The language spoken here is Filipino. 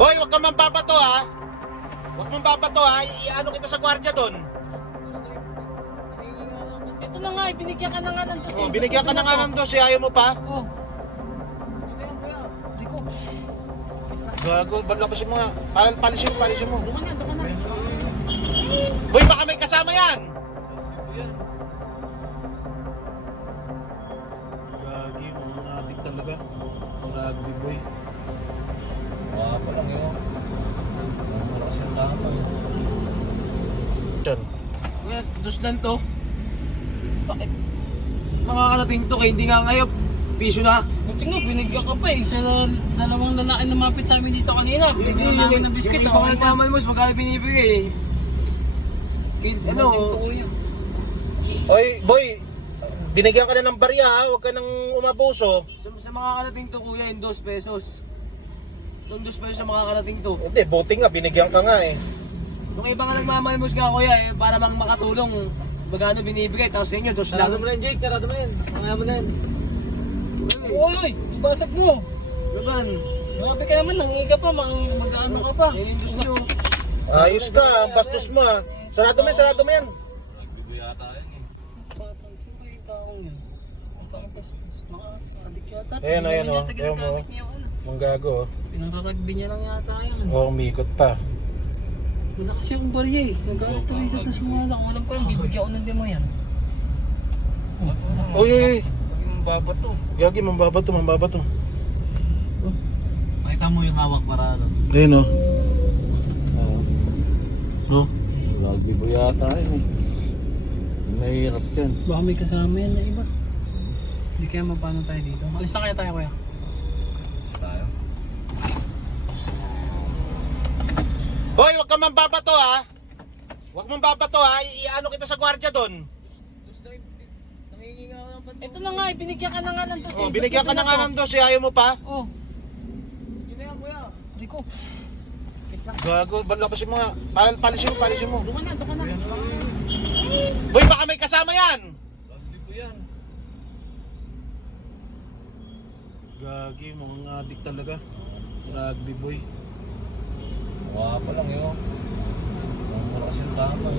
Hoy, wag kang mambabato ha. Wag mong babato ha. Iano kita sa gwardiya doon. Ito na nga, binigyan ka na nga ng 12. Oh, binigyan ka na nga ng 12, ayaw mo pa? Oh. Rico. Gago, labasin mo nga. Palisin mo. Doon ka na. Boy, baka may kasama yan. Gagi, mga adik talaga. Rugby boy. Pa lang yun. Malakas yung damay. Diyan. Kuya, dos lang to. Bakit? Makakarating to kaya hindi nga ngayon. Piso na. Buti nga, binigyan ka pa eh. Sa dalawang lalaki na mapit sa amin dito kanina. Binigyan namin ng biscuit. Yung mga naman mo, magkano binibigay eh. Ano? Oy, boy. Binigyan ka na ng barya ha. Huwag ka nang umabuso. Sa mga karating to kuya, yung 2 pesos. Yung 2 pesos sa mga karating to. Hindi, buti nga. Binigyan ka nga eh. Yung iba nga nagmamalmos ka kuya eh, para mang makatulong. Magkano binibigay, tapos sa inyo, 2 lang. Sarado mo na yan, Jake. Sarado mo na yan. Mga mo na yan. Uy, ibasag mo. Laban. Grabe ka naman, nangiga pa, mag-ano ka pa. Yan yung dos nyo. Ayos ka. Ang bastos mo ha. Sarado mo yan. Sino ba yung taong yan? Ang pakapastos. Naka-addict yata. Ayan, Hindi ayan, naman oh. yata Ayan, ginagamit oh. niya yung ano. Ang gago. Pinaka-rugby niya lang yata yan. Oh, umikot pa. Wala kasi akong barya eh. Nagalit tuloy sa tas mga anak. Walang ko lang, bibigyan ko ng demo yan. Uy. Mababat to. Gagi, mambabato. Makita mo yung hawak para ano. Ayun oh. Oh. Rugby bo yata yun eh. Mahirap yan. Baka may kasama yan na iba. Hindi kaya mapano tayo dito. Alis na kaya tayo kuya. Tayo. Hoy, wag kang mambabato ha. Wag mong babato ha. Iano kita sa gwardiya doon. Nangingi nga ako ng pantalon. Ito na nga, binigyan ka na nga ng 12. Oh, binigyan ka na nga ng 12, ayaw mo pa? Oh, Yun na yan kuya. Rico. Gago, labasin mo nga. Palisin mo. Doon ka na. Boy, baka may kasama yan. Rugby bo yan. Gagi, mga adik talaga. Rugby boy. Pa lang yun. Malakas yung damay.